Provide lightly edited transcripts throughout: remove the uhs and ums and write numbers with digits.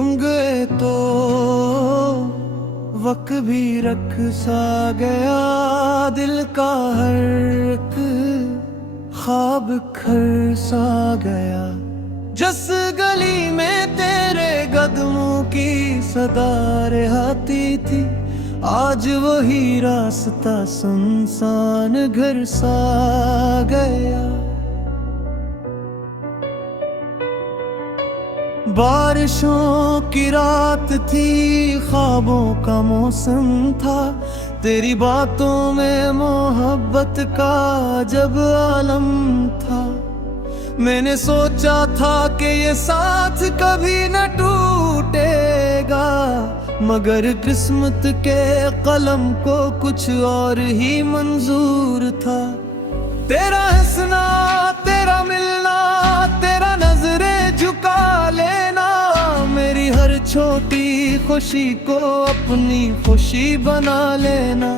तुम गए तो वक्त भी रख सा गया, दिल का हर एक ख्वाब खर सा गया। जिस गली में तेरे कदमों की सदा रहती थी, आज वही रास्ता सुनसान घर सा गया। बारिशों की रात थी, ख्वाबों का मौसम था, तेरी बातों में मोहब्बत का जब आलम था। मैंने सोचा था कि ये साथ कभी न टूटेगा, मगर किस्मत के कलम को कुछ और ही मंजूर था। तेरा हंसना, तेरा मिलना, तेरा नजरें झुका लेना, मेरी हर छोटी खुशी को अपनी खुशी बना लेना।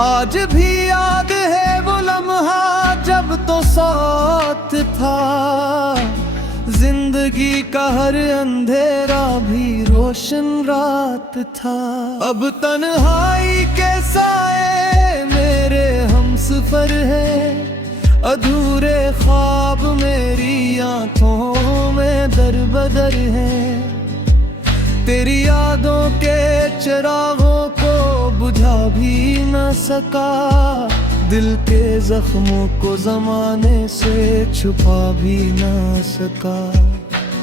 आज भी याद है वो लम्हा जब तो साथ था, जिंदगी का हर अंधेरा भी रोशन रात था। अब तन्हाई के साए मेरे हमसफर है, अधूरे ख्वाब मेरी आंखों में दर बदर है। तेरी यादों के चिरागों को बुझा भी न सका, दिल के जख्मों को जमाने से छुपा भी न सका।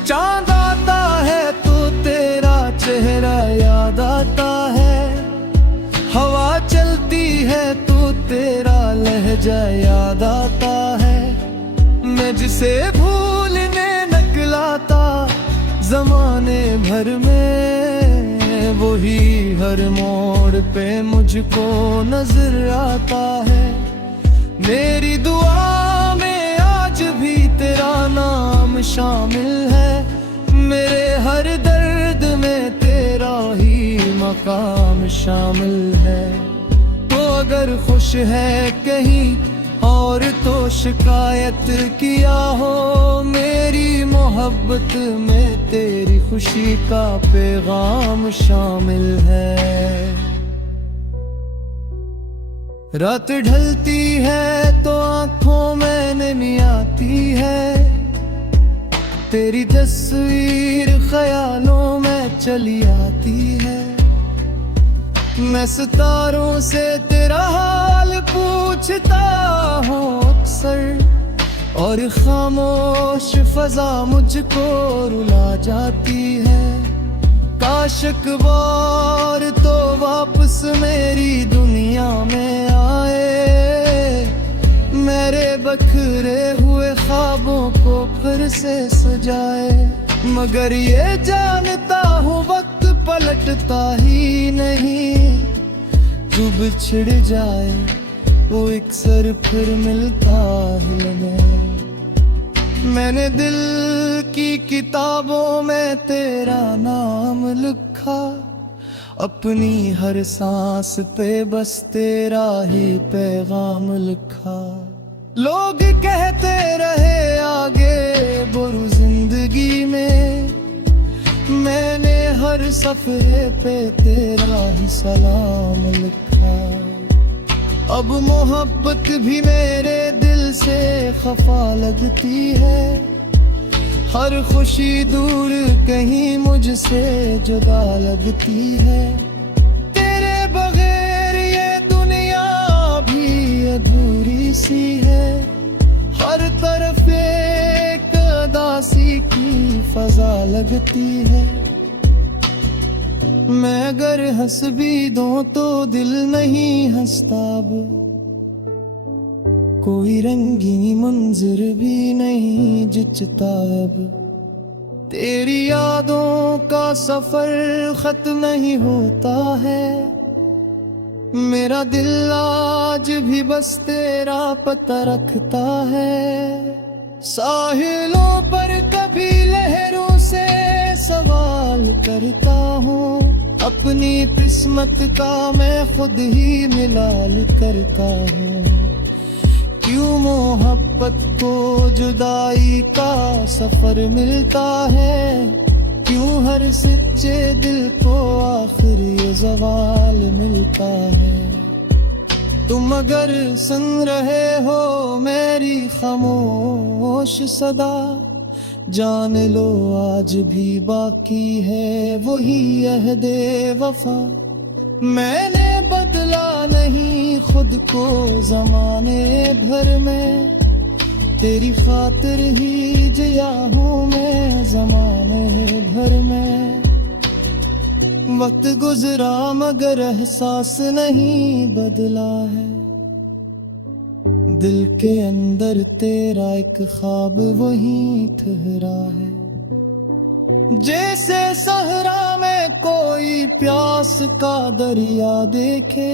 चांद आता है तो तेरा चेहरा याद आता है, हवा चलती है तो तेरा लहजा याद आता है। मैं जिसे भूलने निकला था जमाने भर में, वही हर मोड़ पे मुझको नजर आता है। मेरी दुआ में आज भी तेरा नाम शामिल है, मेरे हर दर्द में तेरा ही मकाम शामिल है। तो अगर खुश है कहीं और तो शिकायत किया हो, मेरी मोहब्बत में तेरी खुशी का पैगाम शामिल है। रात ढलती है तो आंखों में नमी आती है, तेरी तस्वीर ख्यालों में चली आती है। मैं सितारों से तेरा हाल पूछता हूँ अक्सर, और खामोश फजा मुझको रुला जाती है। काश एक बार तो वापस मेरी दुनिया में आए, मेरे बखरे हुए ख्वाबों को फिर से सजाए। मगर ये जानता हूँ वक्त पलटता ही नहीं, तू बिछड़ जाए वो एक सर फिर मिलता ही नहीं। मैंने दिल की किताबों में तेरा नाम लिखा, अपनी हर सांस पे बस तेरा ही पैगाम लिखा। लोग कहते रहे आगे बुरी जिंदगी में, मैंने हर सफ़े पे तेरा ही सलाम लिखा। अब मोहब्बत भी मेरे दिल से खफा लगती है, हर खुशी दूर कहीं मुझसे जुदा लगती है। तेरे बगैर ये दुनिया भी अधूरी सी है, हर तरफ एक उदासी की फजा लगती है। मैं अगर हंस भी दूं तो दिल नहीं हंसता अब, कोई रंगीन मंजर भी नहीं जचता अब। तेरी यादों का सफर खत्म नहीं होता है, मेरा दिल आज भी बस तेरा पता रखता है। साहिलों पर कभी लहरों से सवाल करता हूँ, अपनी किस्मत का मैं खुद ही मिलाल करता हूँ। क्यों मोहब्बत को जुदाई का सफर मिलता है, क्यों हर सच्चे दिल को आखिर ये जवाल मिलता है। तुम अगर सुन रहे हो मेरी खामोश सदा, जान लो आज भी बाकी है वही अहदे वफा। मैंने बदला नहीं खुद को जमाने भर में, तेरी खातिर ही जिया हूँ मैं जमाने भर में। वक्त गुजरा मगर एहसास नहीं बदला है, दिल के अंदर तेरा एक ख्वाब वही ठहरा है। जैसे सहरा में कोई प्यास का दरिया देखे,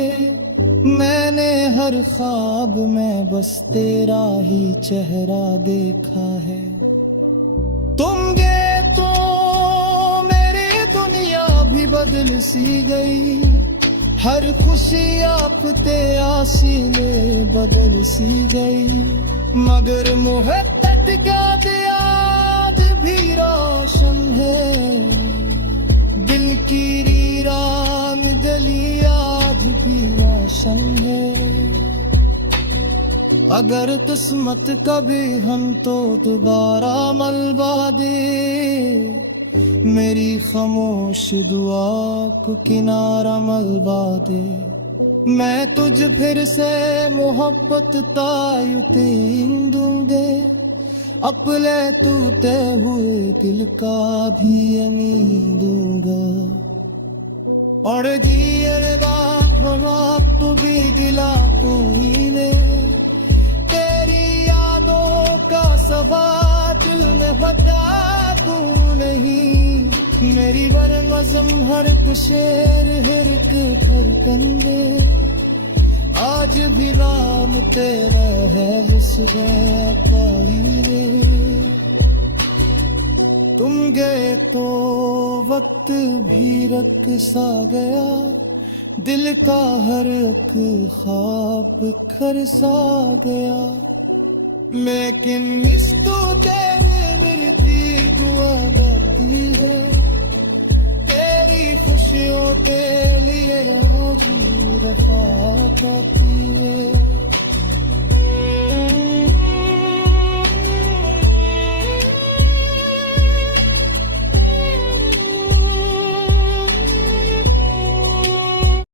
मैंने हर ख्वाब में बस तेरा ही चेहरा देखा है। तुम गए तो मेरी दुनिया भी बदल सी गई, हर खुशी आपते आसीले बदल सी गई। मगर मोहब्बत का दिया आज भी रोशन है, दिल की वीरान गली आज भी रोशन है। अगर किस्मत कभी हम तो दोबारा मलबा दे, मेरी खामोश दुआ को किनारा मलबा दे। मैं तुझ फिर से मोहब्बत तायुतीन दूंगे, अपने टूटे हुए दिल का भी यमीन दूंगा। और जीएगा वक्त भी दिला तू ही ने, तेरी यादों का सवाल दिल में हटा दूं नहीं। मेरी बरमज़म हर शेर हिरक कर कंदे, आज भी नाम तेरा है जिसमें कोई रे। तुम गए तो वक्त भी रख सा गया, दिल का हर एक ख्वाब खर सा गया। लेकिन इस तो तेरे मिलती दुआ बाकी है, तेरी खुशियों के लिए